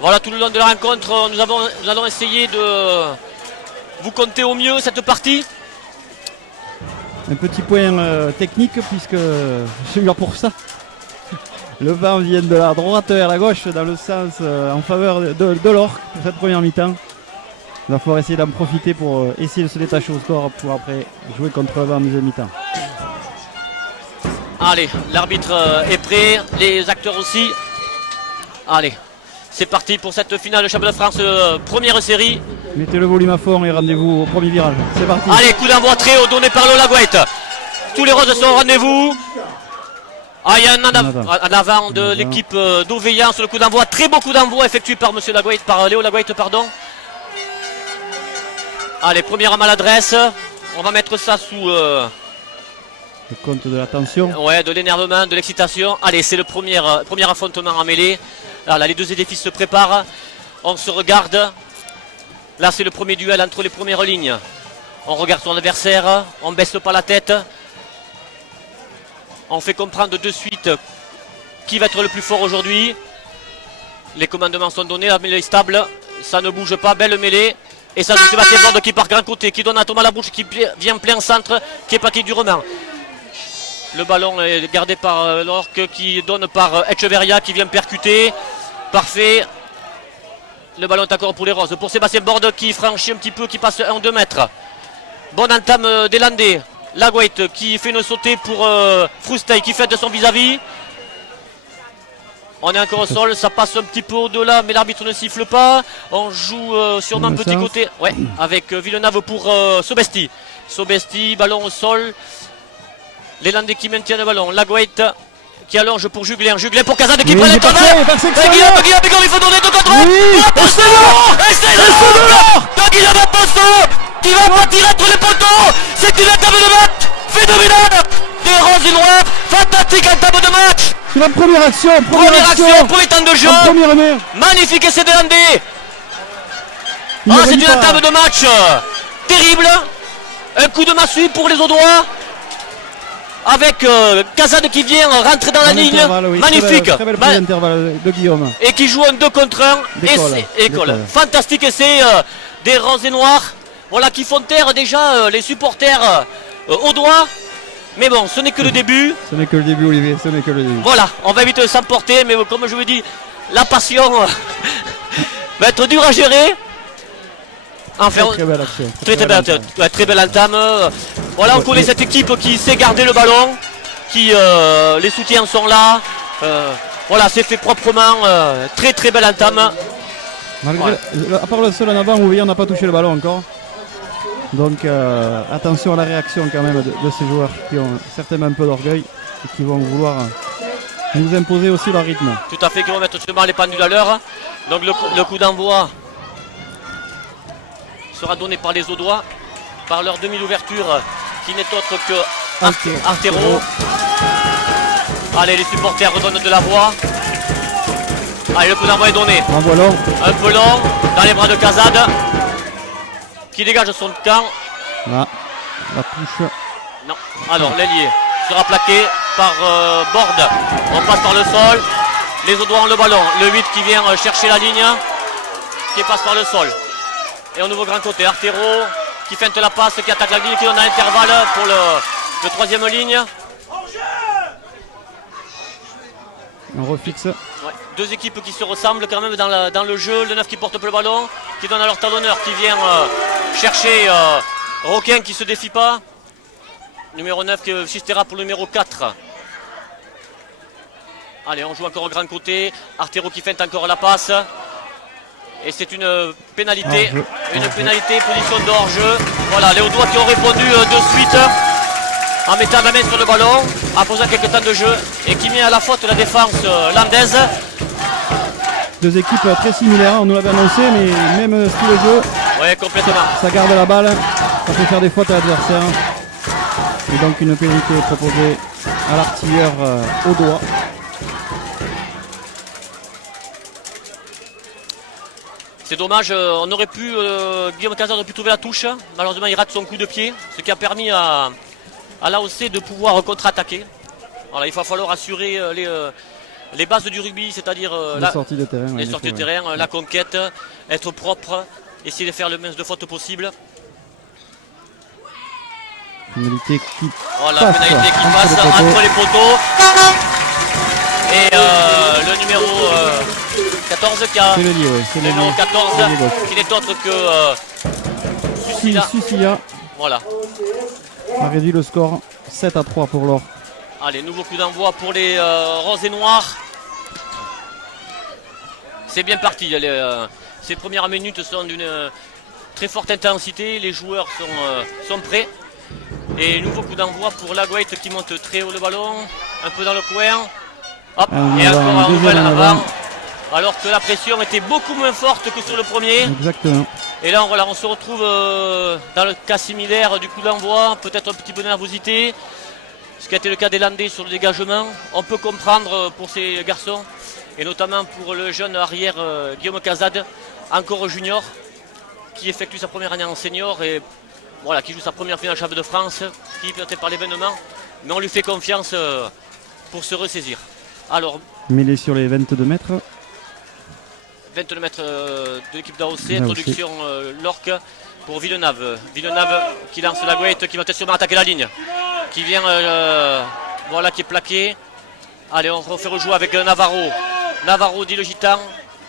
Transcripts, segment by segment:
Voilà, tout le long de la rencontre, nous allons essayer de vous compter au mieux cette partie. Un petit point technique, puisque je suis là pour ça. Le vent vient de la droite vers la gauche, dans le sens en faveur de l'Orque pour cette première mi-temps. Il va falloir essayer d'en profiter pour essayer de se détacher au score pour après jouer contre le vent en deuxième mi-temps. Allez, l'arbitre est prêt, les acteurs aussi. Allez, c'est parti pour cette finale de championnat de France, première série. Mettez le volume à fond et rendez-vous au premier virage. C'est parti. Allez, coup d'envoi très haut donné par Lola Gouette. Tous les roses sont au rendez-vous. Ah, il y a un avant de l'équipe d'Auveillan sur le coup d'envoi. Très beau coup d'envoi effectué par Monsieur Lagouette, par Léo Lagouette, pardon. Allez, première maladresse. On va mettre ça sous le compte de la tension. Ouais, de l'énervement, de l'excitation. Allez, c'est le premier affrontement en mêlée. Là, les deux édifices se préparent. On se regarde. Là, c'est le premier duel entre les premières lignes. On regarde son adversaire. On ne baisse pas la tête. On fait comprendre de suite qui va être le plus fort aujourd'hui. Les commandements sont donnés. La mêlée est stable. Ça ne bouge pas. Belle mêlée. Et ça, c'est Sébastien Borde qui part grand côté, qui donne à Thomas Labouche, qui vient plein centre, qui est parti durement. Le ballon est gardé par l'Orque, qui donne par Echeverria, qui vient percuter. Parfait. Le ballon est encore pour les Roses. Pour Sébastien Borde, qui franchit un petit peu, qui passe 1-2 mètres. Bonne entame des Landais. Lagouette qui fait une sautée pour Froustey, qui fait de son vis-à-vis. On est encore au sol, ça passe un petit peu au-delà, mais l'arbitre ne siffle pas. On joue sûrement un petit côté, ouais, avec Villeneuve pour Sobesti. Sobesti, ballon au sol. Les Landais qui maintiennent le ballon. Lagouette qui allonge pour Juglin. Juglin pour Casade qui prend les contrôles. Guillaume, il faut donner deux contrôles. Et c'est le Guillaume Posto qui va pas tirer entre les poteaux. C'est une entame de match phénoménale des Roses et Noirs. Fantastique entame de match. C'est la première action, premier temps de jeu. Magnifique essai de Landais. Ah, c'est une entame de match terrible. Un coup de massue pour les Audois. Avec Casade qui vient rentrer dans la ligne. Oui, magnifique. Très belle intervalle de Guillaume. Et qui joue un 2 contre 1. École. Fantastique essai des Roses et Noirs. Voilà, qui font taire déjà les supporters audois. Mais bon, ce n'est que le début. Ce n'est que le début, Olivier, ce n'est que le début. Voilà, on va vite s'emporter, mais comme je vous dis, la passion va être dure à gérer. Enfin, très belle action. Très belle entame. Voilà, on connaît cette équipe qui sait garder le ballon, qui les soutiens sont là. Voilà, c'est fait proprement. Très belle entame. Malgré, à part le seul en avant, on n'a pas touché le ballon encore. Donc attention à la réaction quand même de ces joueurs qui ont certainement un peu d'orgueil et qui vont vouloir nous imposer aussi leur rythme. Tout à fait, qui vont mettre sûrement les pendules à l'heure. Donc le coup d'envoi sera donné par les Audois, par leur demi d'ouverture qui n'est autre que Artero. Allez, les supporters redonnent de la voix. Allez, le coup d'envoi est donné. Un peu long, dans les bras de Casade, qui dégage son camp. Là, la touche. Non, alors l'ailier sera plaqué par Borde. On passe par le sol. Les Audois ont le ballon. Le 8 qui vient chercher la ligne, qui passe par le sol. Et au nouveau grand côté, Artero qui feinte la passe, qui attaque la ligne, qui donne un intervalle pour le troisième ligne. On refixe. Ouais. Deux équipes qui se ressemblent quand même dans le jeu. Le 9 qui porte le ballon, qui donne à leur talonneur, qui vient chercher Roquin qui se défie pas. Numéro 9 qui Chistera pour le numéro 4. Allez, on joue encore au grand côté. Artero qui feinte encore la passe. Et c'est une pénalité. Position de hors-jeu. Voilà, les Audois qui ont répondu de suite en mettant la main sur le ballon, en posant quelques temps de jeu et qui met à la faute la défense landaise. Deux équipes très similaires, on nous l'avait annoncé, mais même style de jeu. Oui, complètement. Ça garde la balle, ça peut faire des fautes à l'adversaire. Et donc une pénalité proposée à l'artilleur audois. C'est dommage, on aurait pu, Guillaume Casade aurait pu trouver la touche. Malheureusement, il rate son coup de pied, ce qui a permis à l'AOC de pouvoir contre-attaquer. Voilà, il va falloir assurer les bases du rugby, c'est-à-dire Les sorties de terrain. les sorties de terrain, la conquête, être propre, essayer de faire le moins de fautes possible. Pénalité qui Voilà, passe, pénalité qui entre passe les poteaux. entre les poteaux. Et le numéro 14 qui a C'est le lit, ouais. C'est le le numéro lit. 14 C'est le gauche. qui n'est autre que Susila. Sucia Voilà. a réduit le score 7-3 pour l'or. Allez, nouveau coup d'envoi pour les roses et noirs. C'est bien parti. Ces premières minutes sont d'une très forte intensité. Les joueurs sont prêts. Et nouveau coup d'envoi pour Laguait qui monte très haut le ballon. Un peu dans le coin. Hop, et encore un nouvel en avant. Alors que la pression était beaucoup moins forte que sur le premier. Exactement. Et là, voilà, on se retrouve dans le cas similaire du coup d'envoi. Peut-être un petit peu de nervosité. Ce qui a été le cas des Landais sur le dégagement. On peut comprendre pour ces garçons. Et notamment pour le jeune arrière Guillaume Cazade, encore junior, qui effectue sa première année en senior et voilà, qui joue sa première finale Championnat de France, qui est piloté par l'événement. Mais on lui fait confiance pour se ressaisir. Alors, Mêlé sur les 22 mètres. 22 mètres de l'équipe d'AOC, introduction l'Orque pour Villeneuve. Villeneuve qui lance la Guette, qui va sûrement attaquer la ligne. Qui vient, voilà, qui est plaqué. Allez, on refait rejouer avec Navarro. Navarro dit le gitan.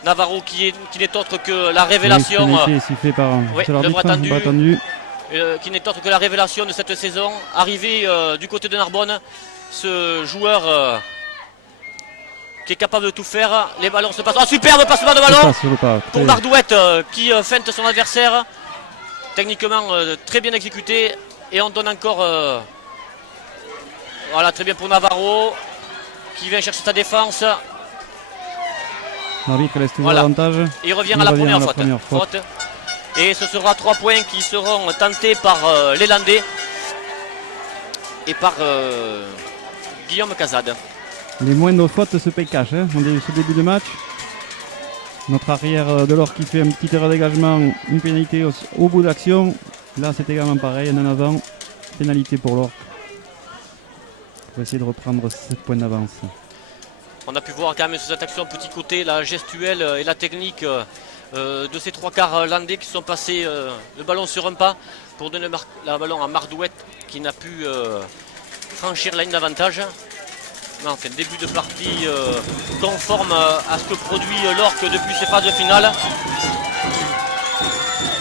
Navarro qui n'est autre que la révélation. Oui, sifflé par oui, l'arbitre, le bras tendu. bras tendu. Qui n'est autre que la révélation de cette saison. Arrivé du côté de Narbonne, ce joueur qui est capable de tout faire. Les ballons se passent. Oh, superbe passement de ballon pour Mardouette qui feinte son adversaire. Techniquement très bien exécuté. Et on donne encore. Voilà, très bien pour Navarro qui vient chercher sa défense. L'arbitre laisse toujours Voilà. l'avantage. Il revient à la première faute. Et ce sera 3 points qui seront tentés par les Landais et par Guillaume Cazade. Les moindres fautes se payent cash hein, ce début de match. Notre arrière de l'or qui fait un petit erreur de dégagement, une pénalité au bout d'action. Là c'est également pareil, un en avant. Pénalité pour l'or. On va essayer de reprendre 7 points d'avance. On a pu voir quand même sur cette action petit côté la gestuelle et la technique de ces 3 quarts landais qui sont passés le ballon sur un pas pour donner le ballon à Mardouette qui n'a pu franchir la ligne d'avantage. Enfin, début de partie conforme à ce que produit l'Orque depuis ses phases de finale.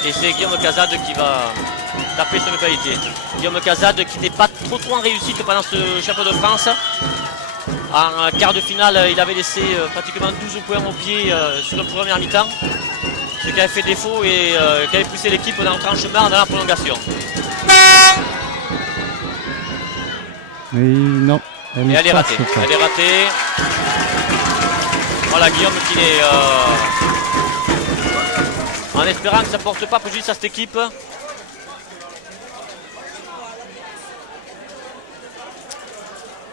Et c'est Guillaume Cazade qui va taper sur l'égalité. Guillaume Cazade qui n'est pas trop en réussite pendant ce championnat de France. En quart de finale, il avait laissé pratiquement 12 points au pied sur le premier mi-temps. Ce qui avait fait défaut et qui avait poussé l'équipe dans le tranchement dans la prolongation. Et non. Elle est ratée. Elle est ratée. Voilà Guillaume qui est en espérant que ça ne porte pas préjudice à cette équipe.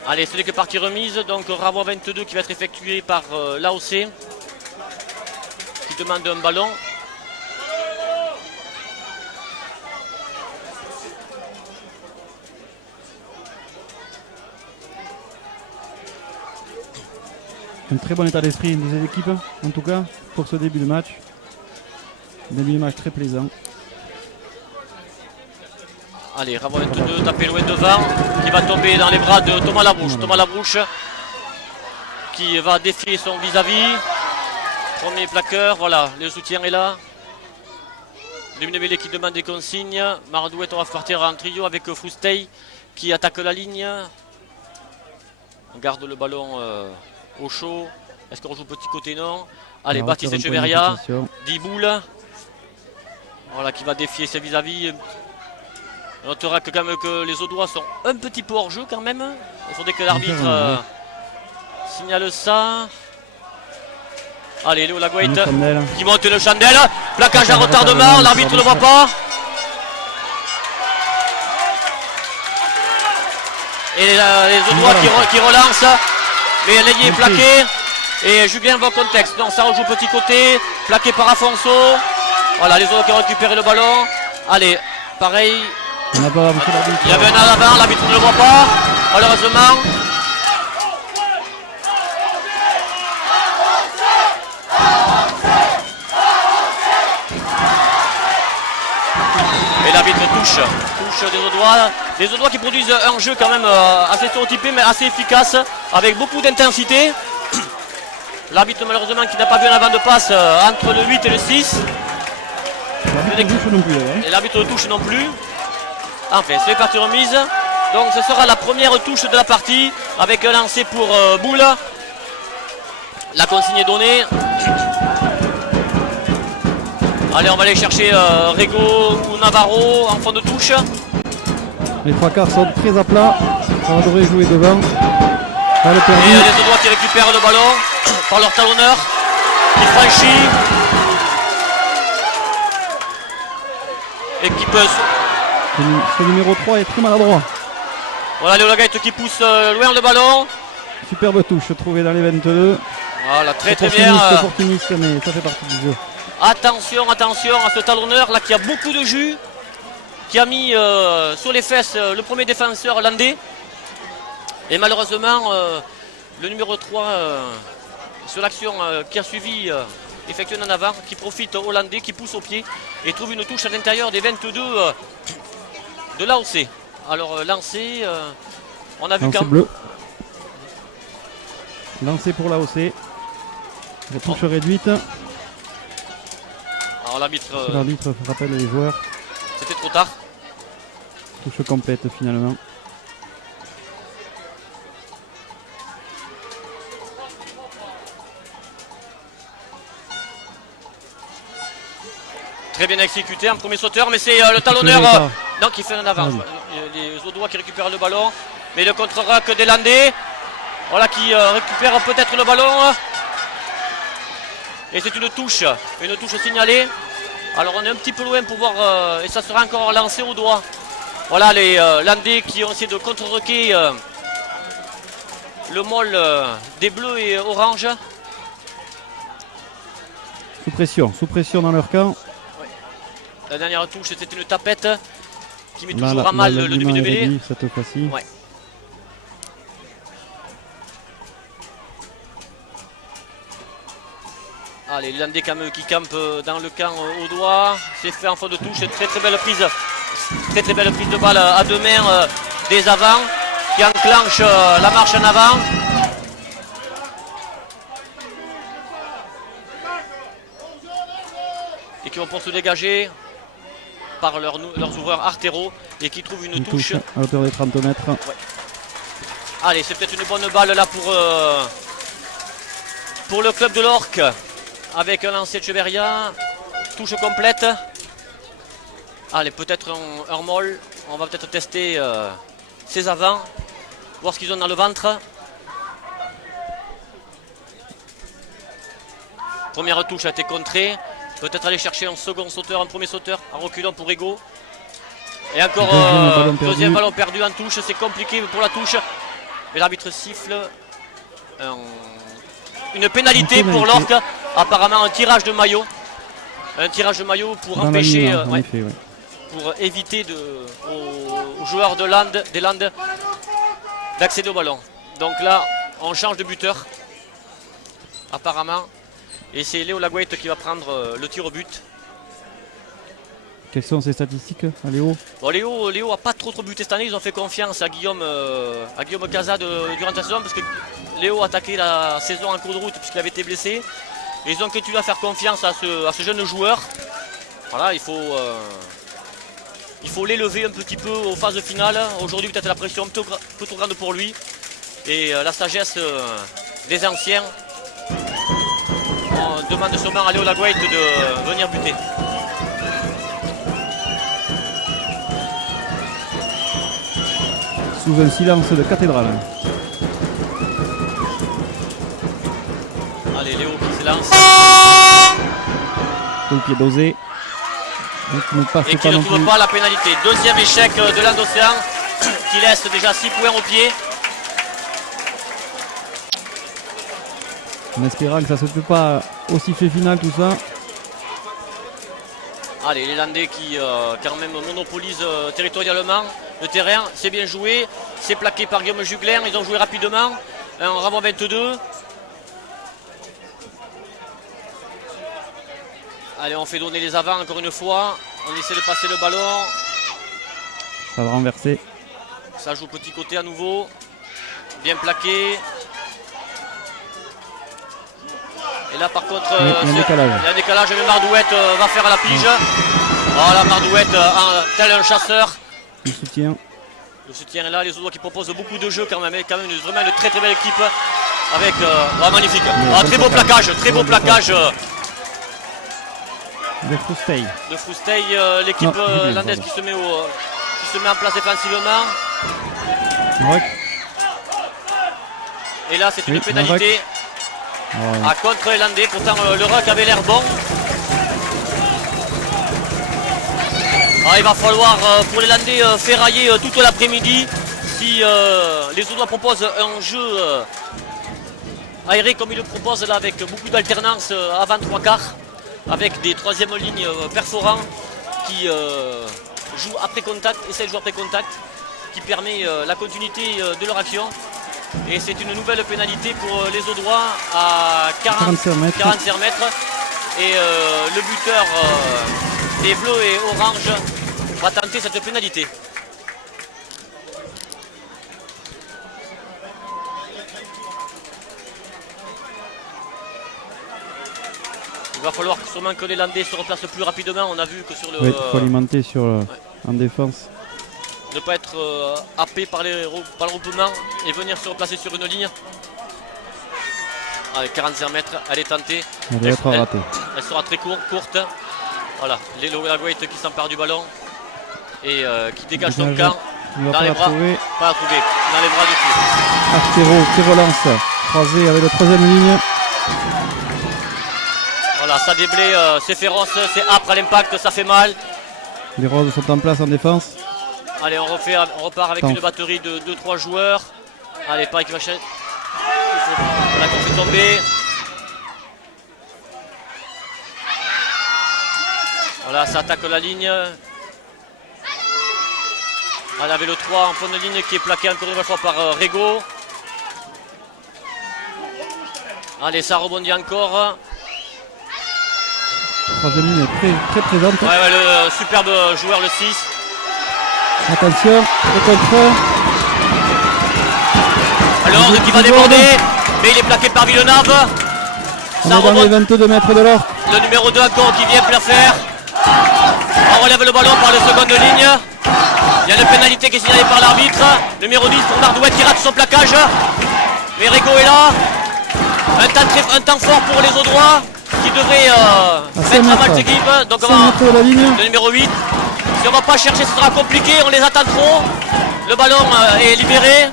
Allez, ce n'est que partie remise. Donc renvoi 22 qui va être effectué par l'AOC qui demande un ballon. Un très bon état d'esprit des équipes, en tout cas, pour ce début de match. Début de match très plaisant. Allez, renvoi 22, tapé loin devant, qui va tomber dans les bras de Thomas Labrouche. Voilà. Thomas Labrouche qui va défier son vis-à-vis. Premier plaqueur, voilà, le soutien est là. Lumineux qui demande des consignes. Mardouette, on va partir en trio avec Froustey qui attaque la ligne. On garde le ballon au chaud. Est-ce qu'on joue petit côté? Non. Allez, Baptiste Echeverria, Diboul. Voilà, qui va défier ses vis-à-vis. On notera que, quand même, que les Audois sont un petit peu hors jeu quand même. Il faudrait que l'arbitre signale ça. Allez, Léo Laguait qui monte le chandelle. Plaquage à retardement, l'arbitre ne le voit pas. Et les Audois qui relancent. Mais l'ailier est plaqué. Et Julien va au contexte. Donc ça rejoue petit côté. Plaqué par Afonso. Voilà, les Audois qui ont récupéré le ballon. Allez, pareil. Il y avait un en avant, l'arbitre ne le voit pas, malheureusement. touche. Touche des Audois qui produisent un jeu quand même assez stéréotypé mais assez efficace, avec beaucoup d'intensité. L'arbitre malheureusement qui n'a pas vu un avant de passe entre le 8 et le 6. Et l'arbitre de touche non plus. Enfin, c'est parti remise. Donc ce sera la première touche de la partie avec un lancer pour Boule. La consigne est donnée. Allez, on va aller chercher Rego ou Navarro en fond de touche. Les trois quarts sont très à plat. Ça va devrait jouer devant. Et les Audois qui récupèrent le ballon par leur talonneur qui franchit et qui peut. Ce numéro 3 est très maladroit. Voilà Léo Laguette qui pousse loin le ballon. Superbe touche trouvée dans les 22. Voilà, très bien. Opportuniste, mais ça fait partie du jeu. Attention à ce talonneur là qui a beaucoup de jus, qui a mis sur les fesses le premier défenseur landais. Et malheureusement, le numéro 3 sur l'action qui a suivi effectué en avant, qui profite au landais, qui pousse au pied et trouve une touche à l'intérieur des 22 de l'AOC. Alors lancé, on a vu lancé quand bleu. Lancé pour l'AOC. La touche réduite. Alors l'arbitre rappelle les joueurs. C'était trop tard. Touche complète finalement. Très bien exécuté, un premier sauteur, mais c'est le talonneur qui fait un avant. Les Audois qui récupèrent le ballon, mais le contre-rack des Landais. Voilà qui récupère peut-être le ballon. Et c'est une touche signalée. Alors on est un petit peu loin pour voir, et ça sera encore lancé au doigt. Voilà les Landais qui ont essayé de contre-racker le môle des bleus et orange. Sous pression dans leur camp. La dernière touche, c'était une tapette qui met toujours à mal le début de mêlée. Cette fois-ci. Ouais. Allez, les Landais qui campent dans le camp au doigt. C'est fait en fond de touche. Très belle prise. Très belle prise de balle à deux mains des avants qui enclenche la marche en avant. Et qui vont pour se dégager par leurs ouvreurs artéraux et qui trouvent une touche à hauteur des 30 mètres. Ouais. Allez, c'est peut-être une bonne balle là pour le club de l'Orque avec un lancer de Cheveria. Touche complète. Allez, peut-être un molle. On va peut-être tester ses avants, voir ce qu'ils ont dans le ventre. Première touche a été contrée. Peut-être aller chercher un second sauteur, un premier sauteur en reculant pour Ego. Et encore deuxième ballon perdu en touche, c'est compliqué pour la touche. Mais l'arbitre siffle une pénalité pour l'Orque. Apparemment un tirage de maillot. Un tirage de maillot pour empêcher, pour éviter aux joueurs des Landes d'accéder au ballon. Donc là, on change de buteur. Apparemment. Et c'est Léo Laguette qui va prendre le tir au but. Quelles sont ses statistiques, Léo? Bon, Léo a pas trop buté cette année. Ils ont fait confiance à Guillaume Cazat durant la saison parce que Léo a attaqué la saison en cours de route puisqu'il avait été blessé. Et ils ont continué à faire confiance à ce jeune joueur. Voilà, il faut l'élever un petit peu aux phases finales. Aujourd'hui, peut-être la pression un peu trop grande pour lui. Et la sagesse des anciens. On demande seulement à Léo Laguette de venir buter. Sous un silence de cathédrale. Allez, Léo qui se lance. Le pied dosé. Et qui ne trouve pas la pénalité. Deuxième échec de l'Andocéan qui laisse déjà 6 points au pied. En espérant que ça ne se fait pas au sifflet final tout ça. Allez, les Landais qui quand même monopolisent territorialement le terrain. C'est bien joué. C'est plaqué par Guillaume Jugler. Ils ont joué rapidement. Un renvoi 22. Allez, on fait donner les avants encore une fois. On essaie de passer le ballon. Ça va renverser. Ça joue petit côté à nouveau. Bien plaqué. Et là par contre, il y a un décalage. Il y a un décalage, mais Mardouette va faire la pige. Voilà, Mardouette, tel un chasseur. Le soutien. Le soutien est là, les Audois qui proposent beaucoup de jeux quand même. Quand même vraiment une très très belle équipe. Avec, magnifique. Très beau plaquage, très beau plaquage. De Froustey. De Froustey, l'équipe landaise qui se met en place défensivement. Ouais. Et là c'est une pénalité. À contre les Landais, pourtant le ruck avait l'air bon. Il va falloir pour les Landais ferrailler toute l'après-midi si les Audois proposent un jeu aéré comme ils le proposent là avec beaucoup d'alternance avant 3 quarts, avec des troisièmes lignes perforants qui jouent après contact, essaient de jouer après contact, qui permet la continuité de leur action. Et c'est une nouvelle pénalité pour les Audois à 45 mètres. Et le buteur des bleus et orange va tenter cette pénalité. Il va falloir sûrement que les Landais se replacent plus rapidement. On a vu que sur le... Oui, il faut alimenter sur, en défense. Ne pas être happé par le regroupement et venir se replacer sur une ligne. Avec 45 mètres, elle est tentée. Elle sera très courte. Voilà, Lélo Lagouette qui s'empare du ballon et qui dégage son camp. Dans les bras, pas à trouver, dans les bras du tout. Artero qui relance, croisé avec la troisième ligne. Voilà, ça déblaye, c'est féroce, c'est âpre à l'impact, ça fait mal. Les Roses sont en place en défense. Allez, on repart avec une batterie de 2-3 joueurs. Allez, pareil qui va chercher. Voilà qu'on fait tomber. Voilà, ça attaque la ligne. On avait le 3 en fond de ligne qui est plaqué encore une fois par Rego. Allez, ça rebondit encore. Troisième ligne est très présente. Ouais, le superbe joueur, le 6. Attention, le contrôle. Alors, qui va déborder, mais il est plaqué par Villeneuve. On est dans les 22 mètres de l'or. Le numéro 2 encore qui vient placer. On relève le ballon par le seconde ligne. Il y a une pénalité qui est signalée par l'arbitre. Numéro 10 pour Mardouette qui rate son plaquage. Mais Rego est là. Un temps fort pour les Audois qui devrait mettre à mal cette équipe. Donc on va, le numéro 8. Si on ne va pas chercher, ce sera compliqué. On les attend trop. Le ballon est libéré.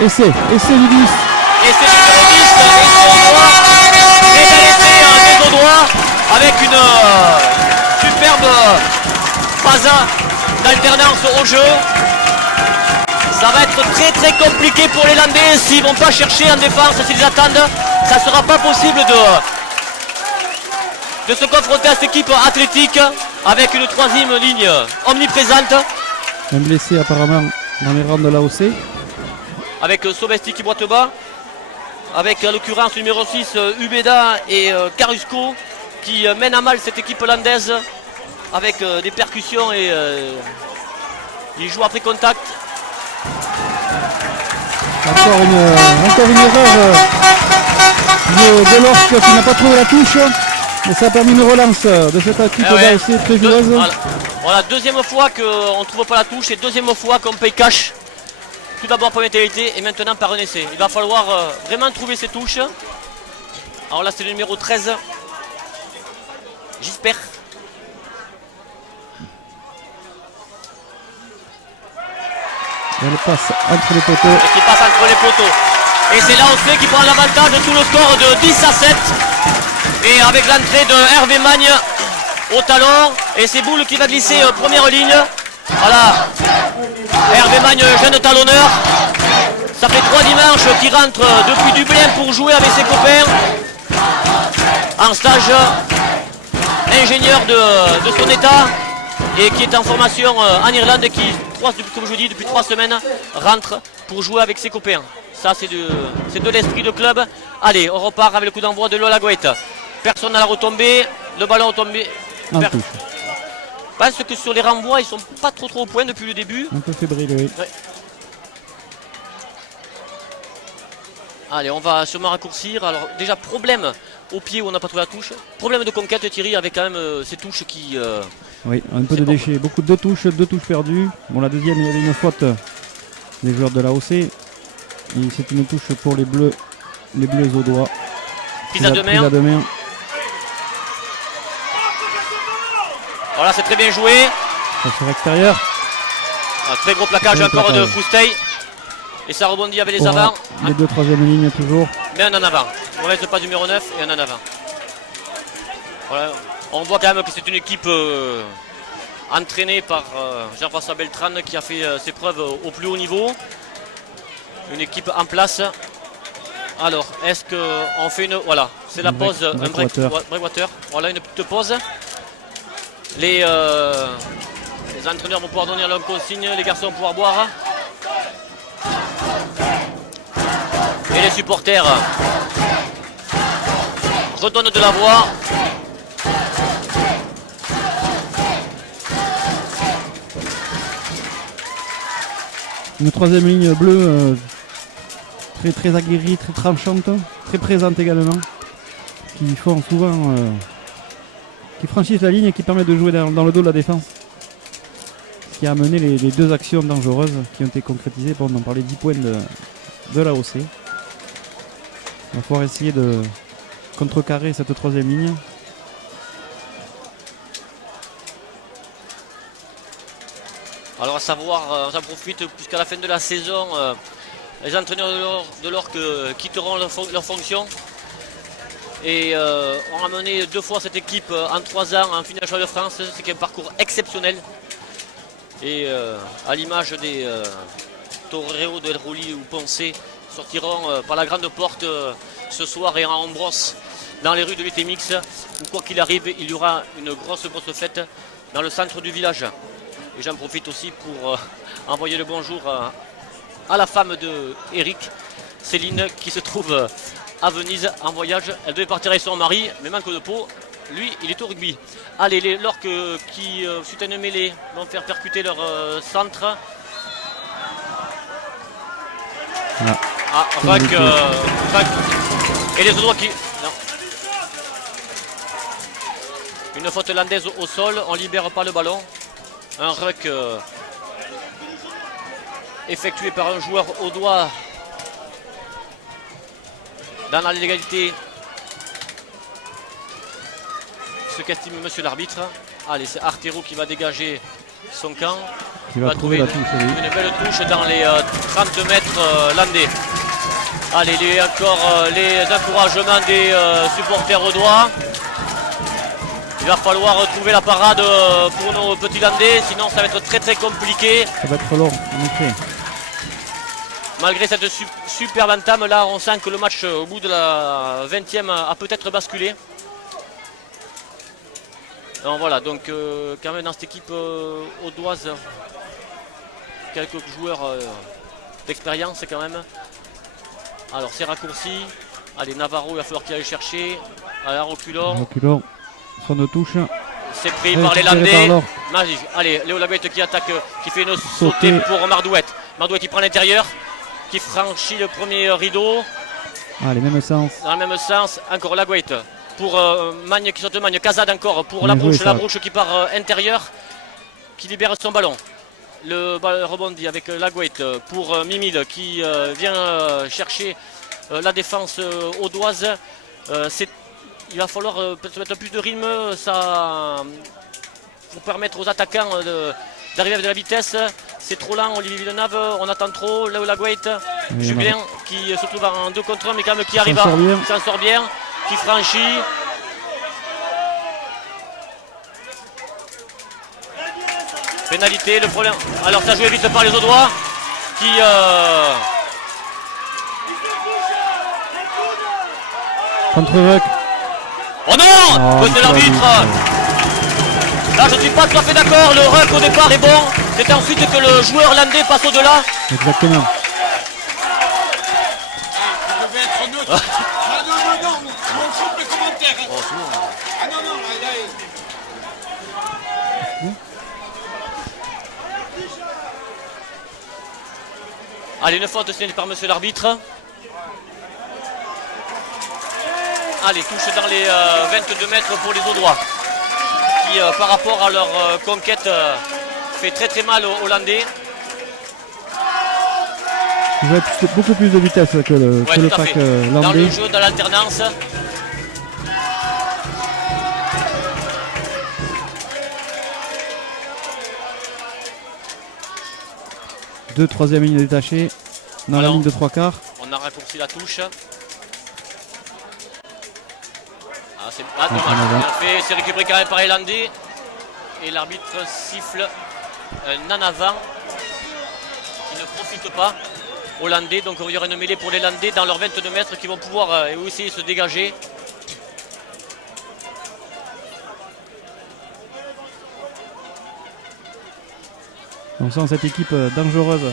Essai du 10. Et c'est le numéro 10. Des Audois avec une superbe phase d'alternance au jeu. Ça va être très très compliqué pour les Landais s'ils ne vont pas chercher en défense, s'ils attendent. Ça ne sera pas possible de se confronter à cette équipe athlétique avec une troisième ligne omniprésente. Un blessé apparemment dans les rangs de l'AOC. Avec Sobesti qui boite bas. Avec en l'occurrence numéro 6 Ubeda et Carusco qui mènent à mal cette équipe landaise avec des percussions et ils jouent après contact. Encore une erreur de l'Orc qui n'a pas trouvé la touche. Mais ça a permis une relance de cette équipe d'AOC très joueuse. Voilà, deuxième fois qu'on ne trouve pas la touche et deuxième fois qu'on paye cash. Tout d'abord par pénalité et maintenant par un essai. Il va falloir vraiment trouver ces touches. Alors là c'est le numéro 13. J'espère. Elle passe entre les poteaux. Et qui passe entre les poteaux. Et c'est là aussi qui prend l'avantage de tout le score de 10-7. Et avec l'entrée de Hervé Magne au talon. Et c'est Boule qui va glisser première ligne. Voilà. Hervé Magne, jeune talonneur. Ça fait 3 dimanches qu'il rentre depuis Dublin pour jouer avec ses copains. En stage, ingénieur de son état. Et qui est en formation en Irlande et qui, comme je vous dis, depuis 3 semaines, rentre pour jouer avec ses copains. Ça, c'est de l'esprit de club. Allez, on repart avec le coup d'envoi de Lola Goët. Personne n'a la retombée. Le ballon est tombé. pense que sur les renvois, ils sont pas trop au point depuis le début. Un peu fébrile, oui. Ouais. Allez, on va sûrement raccourcir. Alors déjà, problème au pied où on n'a pas trouvé la touche. Problème de conquête, Thierry, avec quand même ces touches qui... Oui, un peu de déchets. Beaucoup de touches perdues. Bon, la deuxième, il y avait une faute des joueurs de l'AOC. Et c'est une touche pour les bleus au doigt. Prise à deux mains. Voilà, c'est très bien joué. Sur extérieur. Un très gros plaquage encore de Foustey. Et ça rebondit avec les avants. Les deux troisième ligne toujours. Mais un en avant. Mauvaise passe numéro 9 et un en avant. Voilà. On voit quand même que c'est une équipe entraînée par Jean-François Beltrán qui a fait ses preuves au plus haut niveau. Une équipe en place. Alors, est-ce qu'on fait une... Voilà, c'est la pause, un breakwater. Voilà, une petite pause. Les entraîneurs vont pouvoir donner leur consigne, les garçons vont pouvoir boire. Et les supporters redonnent de la voix. Une troisième ligne bleue très aguerrie, très tranchante, très présente également. Qui font souvent... qui franchissent la ligne et qui permettent de jouer dans le dos de la défense. Ce qui a amené les deux actions dangereuses qui ont été concrétisées pendant par les 10 points de l'AOC. On va pouvoir essayer de contrecarrer cette troisième ligne. Alors à savoir, j'en profite puisqu'à la fin de la saison, les entraîneurs de l'Orc quitteront leur fonction. Et on a mené 2 fois cette équipe en 3 ans en finale de France. C'est un parcours exceptionnel. Et à l'image des Toreros de El Roli ou Ponce sortiront par la grande porte ce soir et en brosse dans les rues de l'UTMX. Où quoi qu'il arrive, il y aura une grosse fête dans le centre du village. Et j'en profite aussi pour envoyer le bonjour à la femme de Eric, Céline, qui se trouve à Venise en voyage. Elle devait partir avec son mari, mais manque de peau. Lui, il est au rugby. Allez, les Lorques qui, suite à une mêlée, vont faire percuter leur centre. Ruck. Et les Audois qui... Non. Une faute landaise au sol, on libère pas le ballon. Un ruck effectué par un joueur audois dans la légalité. Ce qu'estime monsieur l'arbitre. Allez, c'est Artero qui va dégager son camp. Il va trouver une belle touche dans les 30 mètres landais. Allez, il y a encore les encouragements des supporters audois. Il va falloir trouver la parade pour nos petits landais, sinon ça va être très compliqué. Ça va être long, en effet. Malgré cette superbe entame, là on sent que le match au bout de la 20e a peut-être basculé. Donc voilà, donc quand même dans cette équipe audoise, quelques joueurs d'expérience quand même. Alors c'est raccourci. Allez, Navarro, il va falloir qu'il aille chercher. Allez, reculons. Son de touche. C'est pris par les Landais. Magique. Allez, Léo Lagouette qui attaque, qui fait une sautée pour Mardouette. Mardouette qui prend l'intérieur, qui franchit le premier rideau. Les mêmes sens. Dans le même sens, encore Lagouette. Pour Magne qui saute Magne. Kazad encore pour Labrouche qui part intérieur, qui libère son ballon. Le ballon rebondit avec Lagouette pour Mimide qui vient chercher la défense audoise. Il va falloir peut-être mettre plus de rythme pour permettre aux attaquants d'arriver avec de la vitesse. C'est trop lent, Olivier Villeneuve, on attend trop. Léo Lagouette, Julien qui se trouve en 2 contre 1 mais quand même qui arrive, s'en sort bien, qui franchit. Pénalité, le problème. Alors ça joué vite par les Audois qui... Contre-ruck. Oh non, de l'arbitre. Là je ne suis pas tout à fait d'accord, le ruck au départ est bon. C'est ensuite que le joueur landais passe au-delà. Exactement. Je vais être neutre. Non, on coupe les commentaires. Ah non, là, Allez, une faute signalée par monsieur l'arbitre. Allez, touche dans les 22 mètres pour les Audois. Qui, par rapport à leur conquête, fait très très mal aux Hollandais. Ils ont beaucoup plus de vitesse que le Ouais, pack dans landais. le jeu, dans l'alternance. Deux troisième ligne détachée dans la Alors, ligne de trois quarts. On a raccourci la touche. Ah, c'est dommage. Bien fait. C'est récupéré quand même par les Landais. Et l'arbitre siffle un en avant qui ne profite pas aux Landais. Donc il y aura une mêlée pour les Landais dans leurs 22 mètres qui vont pouvoir essayer de se dégager. On sent cette équipe dangereuse.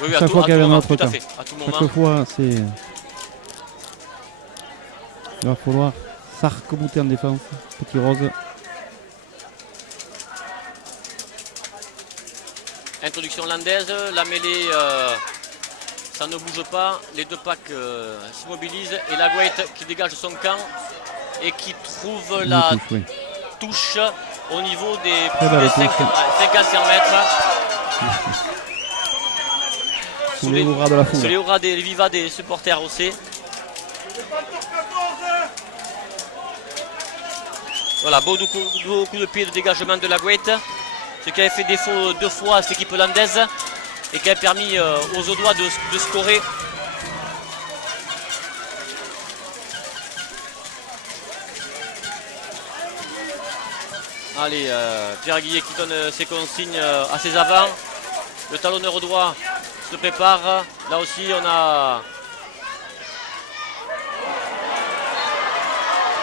Oui, Chaque fois qu'il y avait un moment, autre tout à camp. fait. À tout Chaque moment. fois, c'est. Il va falloir s'arc-bouter en défense. Petit Rose. Introduction landaise, la mêlée, ça ne bouge pas. Les deux packs s'immobilisent et la Guaite qui dégage son camp et qui trouve la Touche, oui. touche au niveau des Très belle touche. 50 mètres. Sous les hurrahs de la Sous foule. les hurrahs des vivas des supporters OC. Voilà, beaucoup de pieds de dégagement de la Guaite. Ce qui avait fait défaut deux fois à cette équipe hollandaise et qui a permis aux Audois de scorer. Allez, Pierre Guillet qui donne ses consignes à ses avants. Le talonneur audois se prépare. Là aussi, on a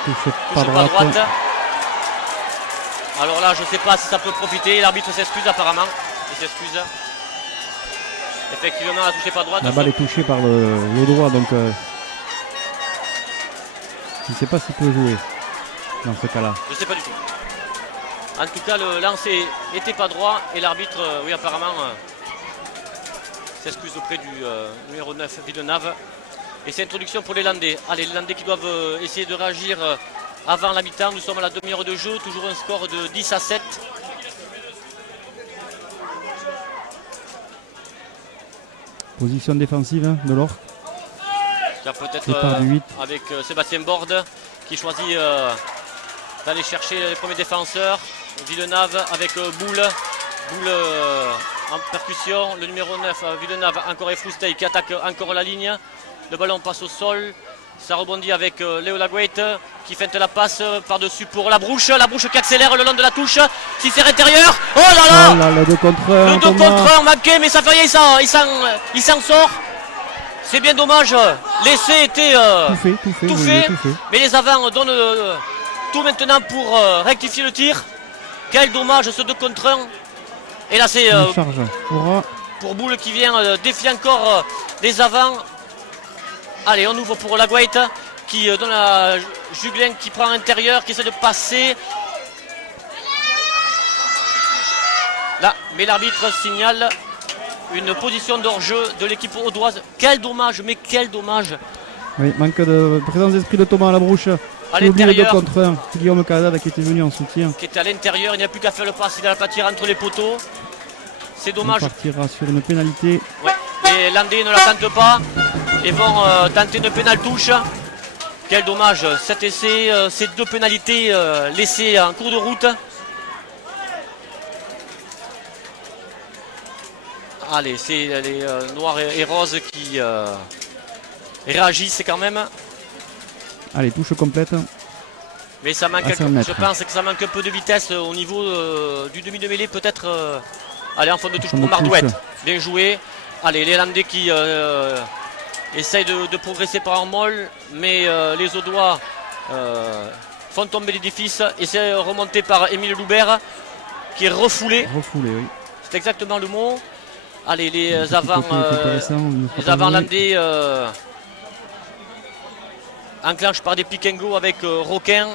Touche touché pas pas droite. droite. Alors là, je ne sais pas si ça peut profiter. L'arbitre s'excuse apparemment. Il s'excuse. Effectivement, la touche pas droite. La balle est touchée par le droit, donc je ne sais pas s'il peut jouer dans ce cas-là. Je ne sais pas du tout. En tout cas, le lancer n'était pas droit et l'arbitre, oui, apparemment, s'excuse auprès du numéro 9, Villeneuve. Et c'est introduction pour les Landais. Allez, les Landais qui doivent essayer de réagir avant la mi-temps. Nous sommes à la demi-heure de jeu, toujours un score de 10-7. Position défensive hein, de l'Orc. Il y a peut-être Départ du 8. avec Sébastien Borde qui choisit d'aller chercher les premiers défenseurs. Villeneuve avec Boule. Boule en percussion. Le numéro 9, Villeneuve, encore et Frousteil qui attaque encore la ligne. Le ballon passe au sol. Ça rebondit avec Léo Laguette qui feinte la passe par-dessus pour la Brouche. La Brouche qui accélère le long de la touche. Si c'est intérieur. Oh là là! Oh là, le 2 contre 1. Le 2 contre 1 manqué, mais ça fait rien, il s'en sort. C'est bien dommage. L'essai était Tout fait. tout oui, fait. tout fait. Mais les avants donnent tout maintenant pour rectifier le tir. Quel dommage ce 2 contre 1. Et là c'est Une charge. Aura. pour Boule qui vient défier encore les avants. Allez, on ouvre pour la Guaite qui donne à Juglin qui prend l'intérieur, qui essaie de passer. Là, mais l'arbitre signale une position d'hors-jeu de l'équipe audoise. Quel dommage, mais quel dommage. Oui, manque de présence d'esprit de Thomas Labrouche. À Qui oublie le 2 l'intérieur, contre 1. Guillaume Cadade qui était venu en soutien. qui était à l'intérieur, il n'y a plus qu'à faire le pass, il a la tirer entre les poteaux. C'est On dommage. partira sur une pénalité. Ouais. Les Landais ne la tentent pas et vont tenter une pénale touche. Quel dommage, cet essai, ces deux pénalités laissées en cours de route. Allez, c'est les noirs et roses qui réagissent quand même. Allez, touche complète. Mais ça manque, À 100 mètres. je pense que ça manque un peu de vitesse au niveau du demi de mêlée. Peut-être allez en fond de touche Fond pour de Mardouette. touche. Bien joué. Allez, les Landais qui essayent de progresser par un molle, mais les Audois font tomber l'édifice. Essayent de remonter par Émile Loubert qui est refoulé. Refoulé, oui. C'est exactement le mot. Allez, Petit les avants, côté qui est intéressant, une les frappe à avants voler. Landais enclenchent par des pick and go avec Roquin.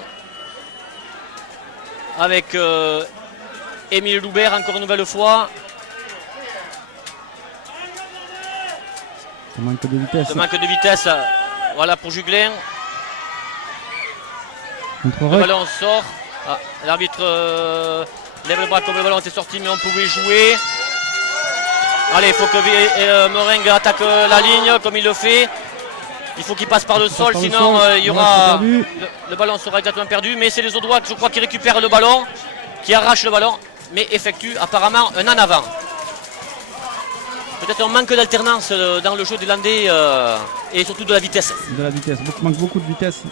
Avec Émile Loubert encore une nouvelle fois. Ça manque de vitesse. Ce manque de vitesse, voilà pour Juglin. Contre Le Ruck. ballon sort. Ah, l'arbitre lève le bras comme le ballon était sorti, mais on pouvait jouer. Allez, il faut que Meringue attaque la ligne comme il le fait. Il faut qu'il passe par le sol, par le sinon sol. il y Ouais, c'est aura perdu. le ballon sera exactement perdu. Mais c'est les Audois, je crois, qui récupèrent le ballon, qui arrachent le ballon, mais effectuent apparemment un en avant. Peut-être un manque d'alternance dans le jeu des Landais et surtout de la vitesse. De la vitesse, manque beaucoup de vitesse.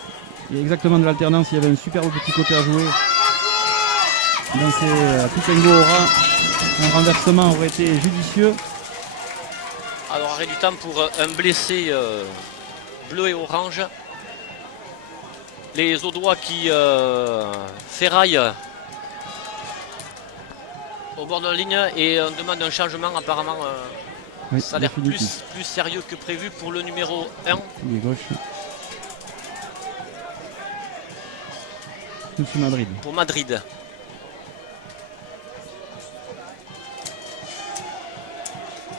Il y a exactement de l'alternance, il y avait un superbe petit côté à jouer. Dans ces pick and go au ras, un renversement aurait été judicieux. Alors arrêt du temps pour un blessé bleu et orange. Les Audois qui ferraillent au bord de la ligne et on demande un changement apparemment. Oui, Ça a l'air définitif. plus sérieux que prévu pour le numéro 1. Il est gauche. Monsieur Madrid. Pour Madrid.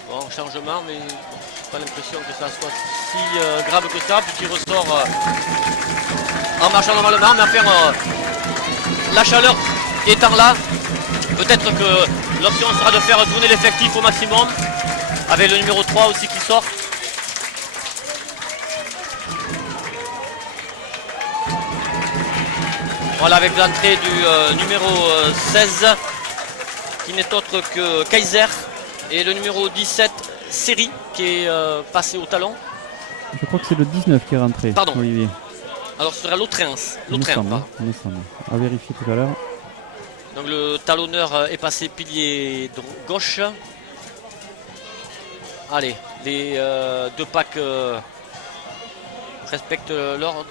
Bon, changement, mais j'ai pas l'impression que ça soit si grave que ça, puisqu'il ressort en marchant normalement, mais enfin, la chaleur étant là, peut-être que l'option sera de faire tourner l'effectif au maximum, avec le numéro 3 aussi qui sort. Voilà, avec l'entrée du numéro 16 qui n'est autre que Kaiser et le numéro 17 Seri qui est passé au talon. Je crois que c'est le 19 qui est rentré. Pardon. Olivier. Alors ce sera Lautrin. Il me semble, hein, il me semble. À vérifier tout à l'heure. Donc le talonneur est passé pilier gauche. Allez, les deux packs respectent l'ordre,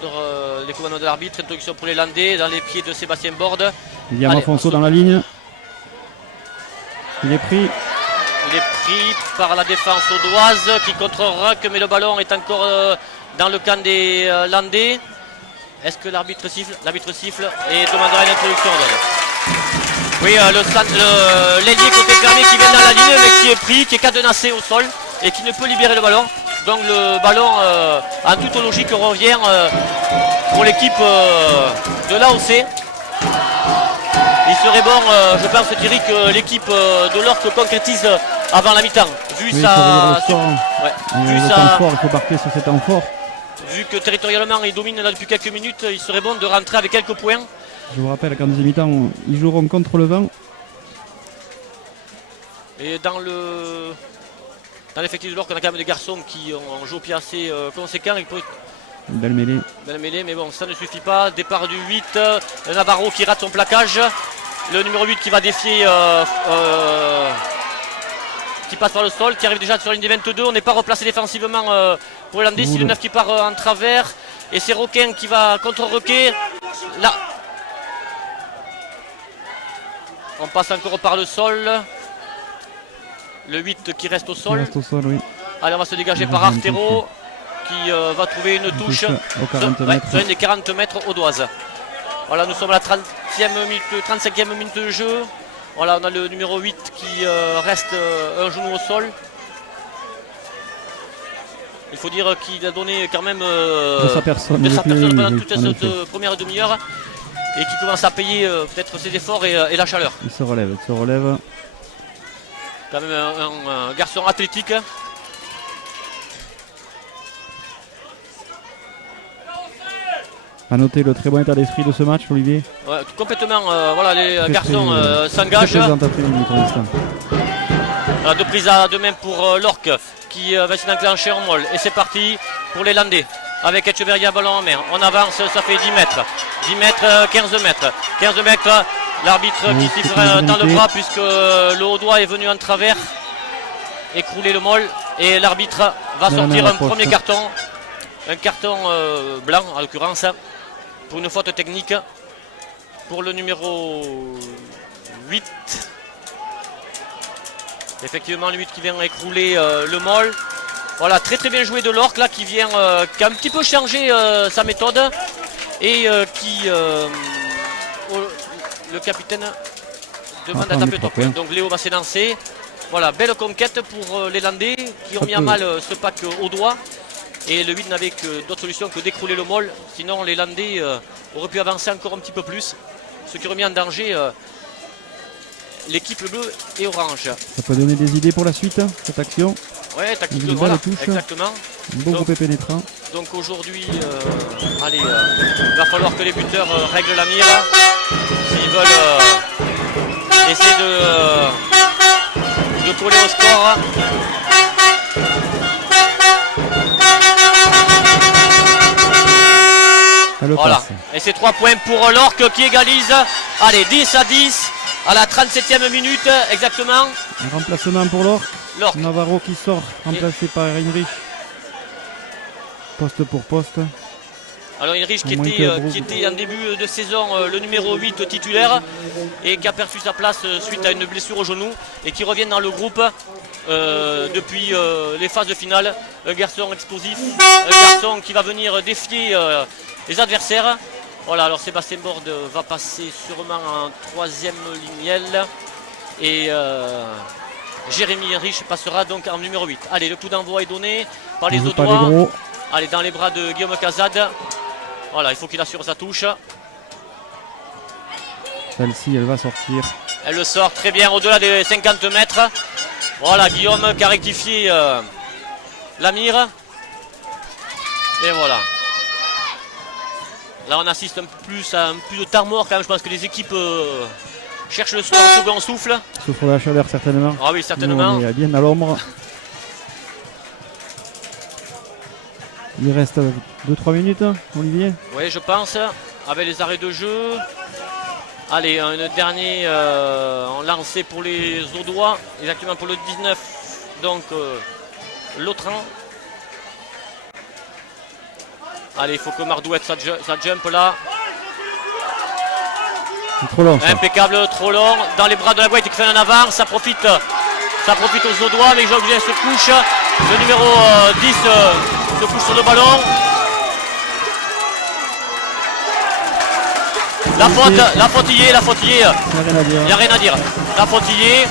les commandements de l'arbitre. Introduction pour les Landais dans les pieds de Sébastien Borde. Guillaume Allez, Afonso dans la ligne. Il est pris. Il est pris par la défense audoise qui contre Ruck, mais le ballon est encore dans le camp des Landais. Est-ce que l'arbitre siffle? L'arbitre siffle et demandera une introduction. Oui, l'ailier côté fermé qui vient dans la ligne, mais qui est pris, qui est cadenassé au sol et qui ne peut libérer le ballon. Donc le ballon, en toute logique, revient pour l'équipe de l'AOC. Il serait bon, je pense, Thierry, que l'équipe de l'Orque concrétise avant la mi-temps. Vu Oui, sa... il faut revenir Ouais, au score. vu Le sa- temps fort, il faut marquer sur ces temps forts. Vu que territorialement il domine là depuis quelques minutes, il serait bon de rentrer avec quelques points. Je vous rappelle qu'en deuxième mi-temps, ils joueront contre le vent. Et dans l'effectif de l'Orque, on a quand même des garçons qui ont un jeu au pied assez conséquent. Il peut Une belle mêlée. belle mêlée, mais bon, ça ne suffit pas. Départ du 8, Navarro qui rate son plaquage. Le numéro 8 qui va défier, qui passe par le sol, qui arrive déjà sur la ligne des 22. On n'est pas replacé défensivement pour les Landais. C'est le 9 qui part en travers. Et c'est Roquin qui va contre-roquer. Là, on passe encore par le sol. Le 8 qui reste au Il sol. reste au sol, oui. Allez, on va se dégager Il par va faire une Artero qui va trouver une touche Au 40 ouais, mètres. sur une des 40 mètres audoises. Voilà, nous sommes à la 35e minute de jeu. Voilà, on a le numéro 8 qui reste un genou au sol. Il faut dire qu'il a donné quand même De sa personne. de sa depuis personne la pendant ligne, toute oui, en cette effet. première demi-heure et qui commence à payer peut-être ses efforts et la chaleur. Il se relève, il se relève. Quand même un garçon athlétique. À noter le très bon état d'esprit de ce match, Olivier. Ouais, complètement, voilà, les Très, garçons très s'engagent. présent après-midi pour l'instant. Voilà, deux prises à deux mains pour l'Orque qui va s'y enclencher en molle. Et c'est parti pour les Landais. Avec Echeverria ballon en main. On avance, ça fait 10 mètres. 10 mètres, 15 mètres. 15 mètres, l'arbitre Oui, qui c'est siffle une dans le pénalité. bras puisque le Audois est venu en travers. Écrouler le molle. Et l'arbitre va Dans la sortir main à un la poche. premier carton. Un carton blanc en l'occurrence. Pour une faute technique. Pour le numéro 8. Effectivement, le 8 qui vient écrouler le molle. Voilà, très très bien joué de l'Orque là qui vient, qui a un petit peu changé sa méthode et le capitaine demande à Attends, taper mais top. pourquoi Donc Léo va s'élancer. Voilà, belle conquête pour les Landais qui ont mis à mal ce pack au doigt. Et le 8 n'avait que d'autres solutions que d'écrouler le mol. Sinon les Landais auraient pu avancer encore un petit peu plus. Ce qui aurait mis en danger l'équipe bleue et orange. Ça peut donner des idées pour la suite, cette action. Ouais, tactique de Une voilà, balle touche. exactement. Un bon groupe pénétrant. Donc aujourd'hui, allez, il va falloir que les buteurs règlent la mire s'ils veulent essayer de coller au score. Voilà, et c'est 3 points pour l'Orque qui égalise. Allez, 10-10 à la 37e minute exactement. Un remplacement pour l'Orque. Navarro qui sort, remplacé par Heinrich. Poste pour poste. Alors Heinrich qui était en début de saison le numéro 8 titulaire et qui a perdu sa place suite à une blessure au genou et qui revient dans le groupe depuis les phases finales. Un garçon explosif, un garçon qui va venir défier les adversaires. Voilà, alors Sébastien Borde va passer sûrement en 3e lignelle et Jérémy Heinrich passera donc en numéro 8. Allez, le coup d'envoi est donné par les Audois. Allez, dans les bras de Guillaume Cazade. Voilà, il faut qu'il assure sa touche. Celle-ci, elle va sortir. Elle le sort très bien au-delà des 50 mètres. Voilà, Guillaume qui a rectifié la mire. Et voilà. Là, on assiste un peu plus à un peu de temps mort quand même. Je pense que les équipes cherchent le second souffle. Souffle la chaleur, certainement. Ah oui, certainement. Nous, on est bien à l'ombre. Il reste 2-3 minutes, Olivier. Oui, je pense, avec les arrêts de jeu. Allez, un dernier lancé pour les Audois, exactement pour le 19, donc Lautran. Allez, il faut que Mardouette ça jump là. C'est trop long. Ça. Impeccable, trop long. Dans les bras de la Guaite qui fait un avant, ça profite aux Audois, mais Jean-Julien se couche. Le numéro 10 se couche sur le ballon. La faute y est. Il n'y a rien à dire. La faute y est.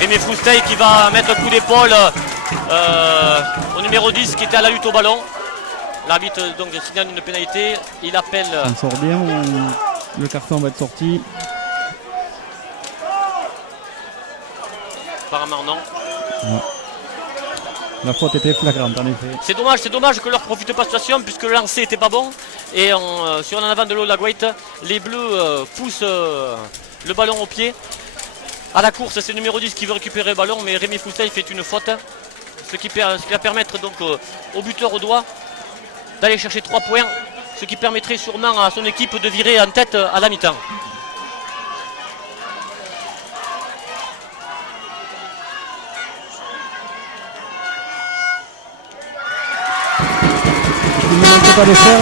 Et mes Froustey qui va mettre un coup d'épaule au numéro 10 qui était à la lutte au ballon. L'arbitre donc signale une pénalité. Il appelle. On sort bien ou le carton va être sorti? Apparemment non. Ouais. La faute était flagrante en effet. C'est dommage que leur profite pas de situation puisque le lancer était pas bon. Et sur un avant de l'eau de la Guaite, les Bleus poussent le ballon au pied. À la course, c'est le numéro 10 qui veut récupérer le ballon, mais Rémi Foussel fait une faute. Ce qui va permettre donc au buteur au doigt d'aller chercher 3 points. Ce qui permettrait sûrement à son équipe de virer en tête à la mi-temps. Il ne manque pas de faire.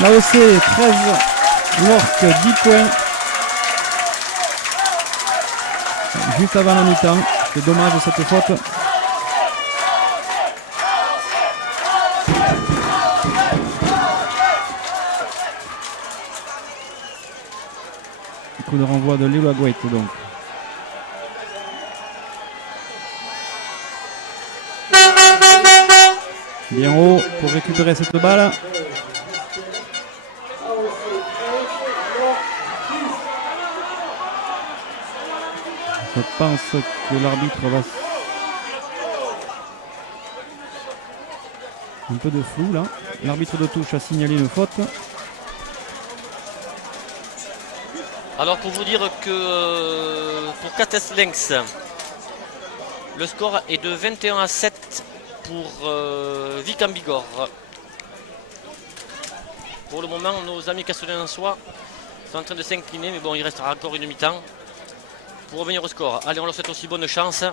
L'AOC 13, l'Orque 10 points. Juste avant la mi-temps. C'est dommage cette faute. Coup de renvoi de Léo Laguaite donc. Bien haut pour récupérer cette balle. Je pense que l'arbitre va... Un peu de flou là. L'arbitre de touche a signalé une faute. Alors pour vous dire que pour Cates Lynx, le score est de 21-7 pour Vic en Bigorre. Pour le moment, nos amis castellonensois sont en train de s'incliner, mais bon, il restera encore une mi-temps pour revenir au score. Allez, on leur souhaite aussi bonne chance.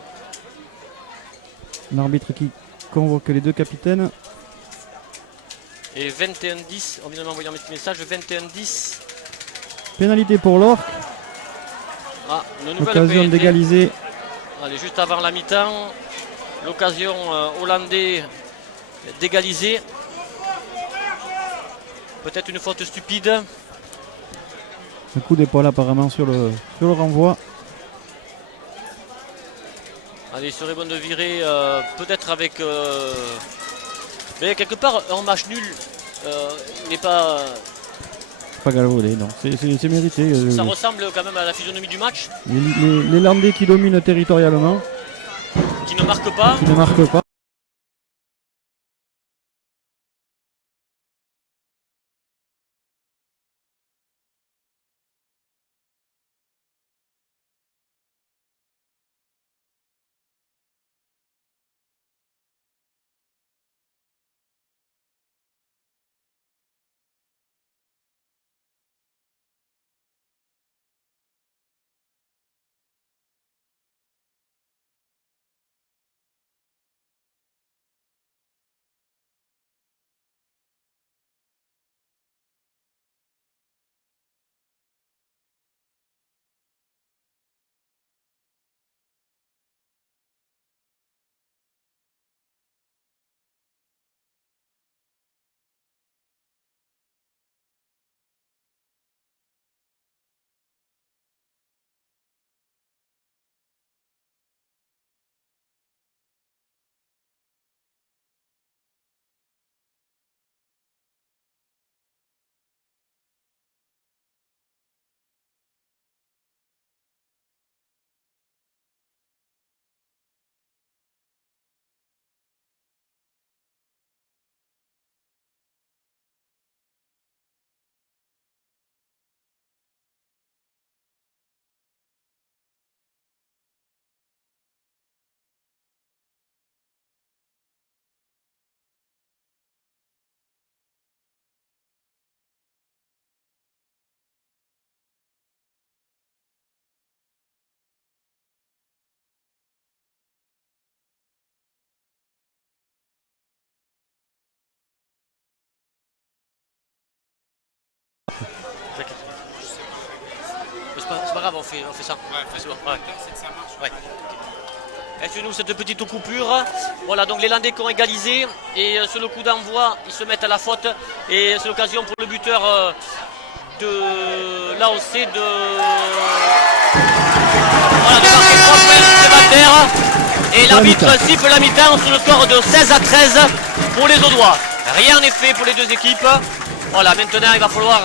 L'arbitre qui convoque les deux capitaines. Et 21-10, on vient de m'envoyer un petit message, 21-10. Pénalité pour l'Orque. Ah, une nouvelle occasion d'égaliser. Allez, juste avant la mi-temps, l'occasion hollandais d'égaliser. Peut-être une faute stupide. Un coup d'épaule apparemment sur le renvoi. Allez, il serait bon de virer peut-être avec... mais quelque part, un match nul n'est pas... Pas galvaudé, non. C'est mérité. Ça ressemble quand même à la physionomie du match, Les Landais qui dominent territorialement, qui ne marque pas. qui ne marquent pas. C'est pas grave, on fait ça. Ouais, C'est bon, ouais. C'est que ça marche. Ouais. Laisse-nous cette petite coupure. Voilà, donc les Landais qui ont égalisé. Et sur le coup d'envoi, ils se mettent à la faute. Et c'est l'occasion pour le buteur de l'AOC de... Voilà, de marquer 3 points supplémentaires. Et l'arbitre siffle la mi-temps sur le score de 16-13 pour les Audois. Rien n'est fait pour les deux équipes. Voilà, maintenant il va falloir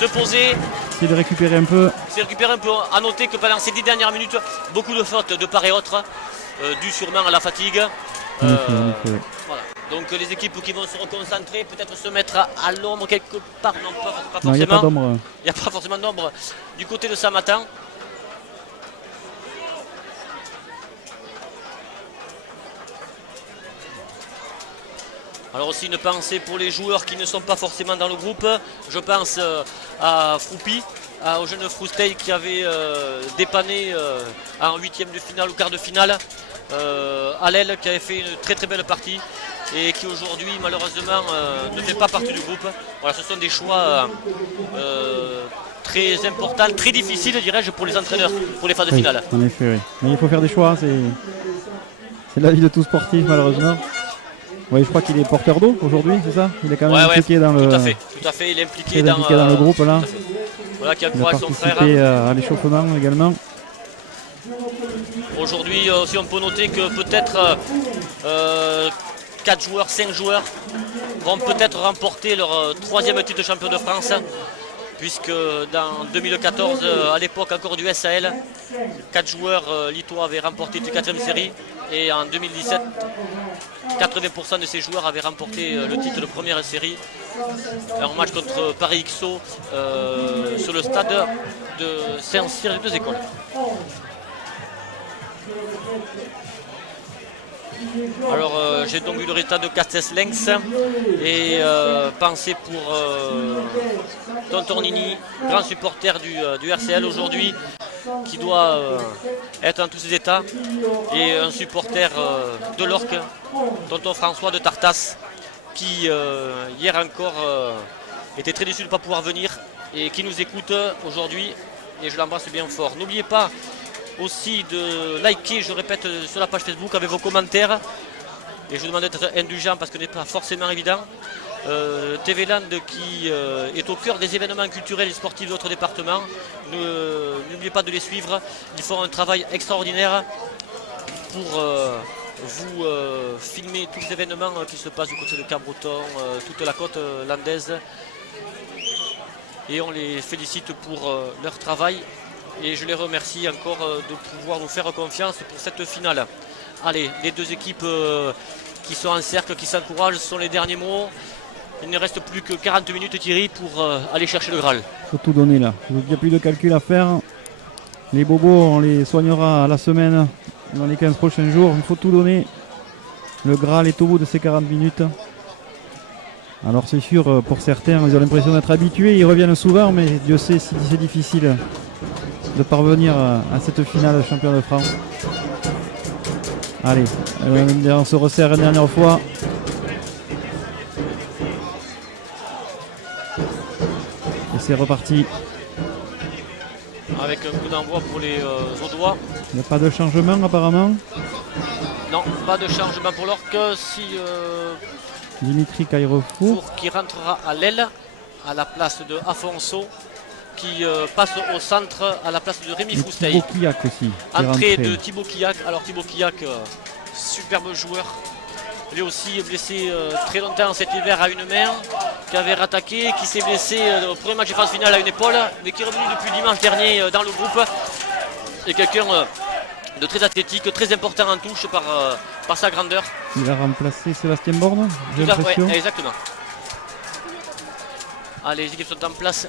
se poser. C'est de récupérer un peu. C'est récupérer un peu. À noter que pendant ces 10 dernières minutes, beaucoup de fautes de part et autre, dues sûrement à la fatigue. En effet. Voilà. Donc les équipes qui vont se reconcentrer, peut-être se mettre à l'ombre quelque part. Non, pas forcément. Non, il n'y a pas d'ombre. Il n'y a pas forcément d'ombre du côté de Samatan. Alors aussi une pensée pour les joueurs qui ne sont pas forcément dans le groupe. Je pense à Froupi, au jeune Froustey qui avait dépanné en huitième de finale ou quart de finale. Allel qui avait fait une très très belle partie et qui aujourd'hui malheureusement ne fait pas partie du groupe. Voilà, ce sont des choix très importants, très difficiles dirais-je pour les entraîneurs, pour les phases de finale. En effet, oui. Mais il faut faire des choix, c'est la vie de tout sportif malheureusement. Oui, je crois qu'il est porteur d'eau aujourd'hui, c'est ça? Il est quand même impliqué dans le. Tout à fait, il est impliqué dans le groupe là. Voilà, qui il a encourage son frère. participé à l'échauffement également. Aujourd'hui aussi on peut noter que peut-être 4 joueurs, 5 joueurs vont peut-être remporter leur troisième titre de champion de France. Puisque dans 2014, à l'époque encore du SAL, 4 joueurs litois avaient remporté la 4e série. Et en 2017, 80% de ces joueurs avaient remporté le titre de première série. Un match contre Paris XO sur le stade de Saint-Cyr, les deux écoles. Alors j'ai donc vu le résultat de Castes-Lynx et pensée pour Tonton Nini, grand supporter du RCL aujourd'hui, qui doit être en tous ses états, et un supporter de l'Orque, Tonton François de Tartas, qui hier encore était très déçu de ne pas pouvoir venir et qui nous écoute aujourd'hui, et je l'embrasse bien fort. N'oubliez pas aussi de liker, je répète, sur la page Facebook avec vos commentaires, et je vous demande d'être indulgent parce que ce n'est pas forcément évident. TV Land qui est au cœur des événements culturels et sportifs de notre département. N'oubliez pas de les suivre, ils font un travail extraordinaire pour vous filmer tous les événements qui se passent du côté de Cabreton, toute la côte landaise. Et on les félicite pour leur travail. Et je les remercie encore de pouvoir nous faire confiance pour cette finale. Allez, les deux équipes qui sont en cercle, qui s'encouragent, ce sont les derniers mots. Il ne reste plus que 40 minutes, Thierry, pour aller chercher le Graal. Il faut tout donner là. Il n'y a plus de calcul à faire. Les bobos, on les soignera à la semaine, dans les 15 prochains jours. Il faut tout donner. Le Graal est au bout de ces 40 minutes. Alors c'est sûr, pour certains, ils ont l'impression d'être habitués. Ils reviennent souvent, mais Dieu sait si c'est difficile de parvenir à cette finale de champion de France. Allez, on se resserre une dernière fois. Et c'est reparti. Avec un coup d'envoi pour les Audois. Il n'y a pas de changement apparemment. Non, pas de changement pour l'Orque. Si Dimitri Kairefou. Four qui rentrera à l'aile, à la place de Afonso, qui passe au centre à la place de Rémi Frousteil. Thibaut Kiak aussi. Entrée de Thibaut Kiak. Alors Thibaut Kiak, superbe joueur. Lui aussi blessé très longtemps cet hiver à une main, qui avait rattaqué, qui s'est blessé au premier match de phase finale à une épaule, mais qui est revenu depuis dimanche dernier dans le groupe. Et quelqu'un de très athlétique, très important en touche par sa grandeur. Il a remplacé Sébastien Borne, j'ai l'impression. Ouais, exactement. Allez, les équipes sont en place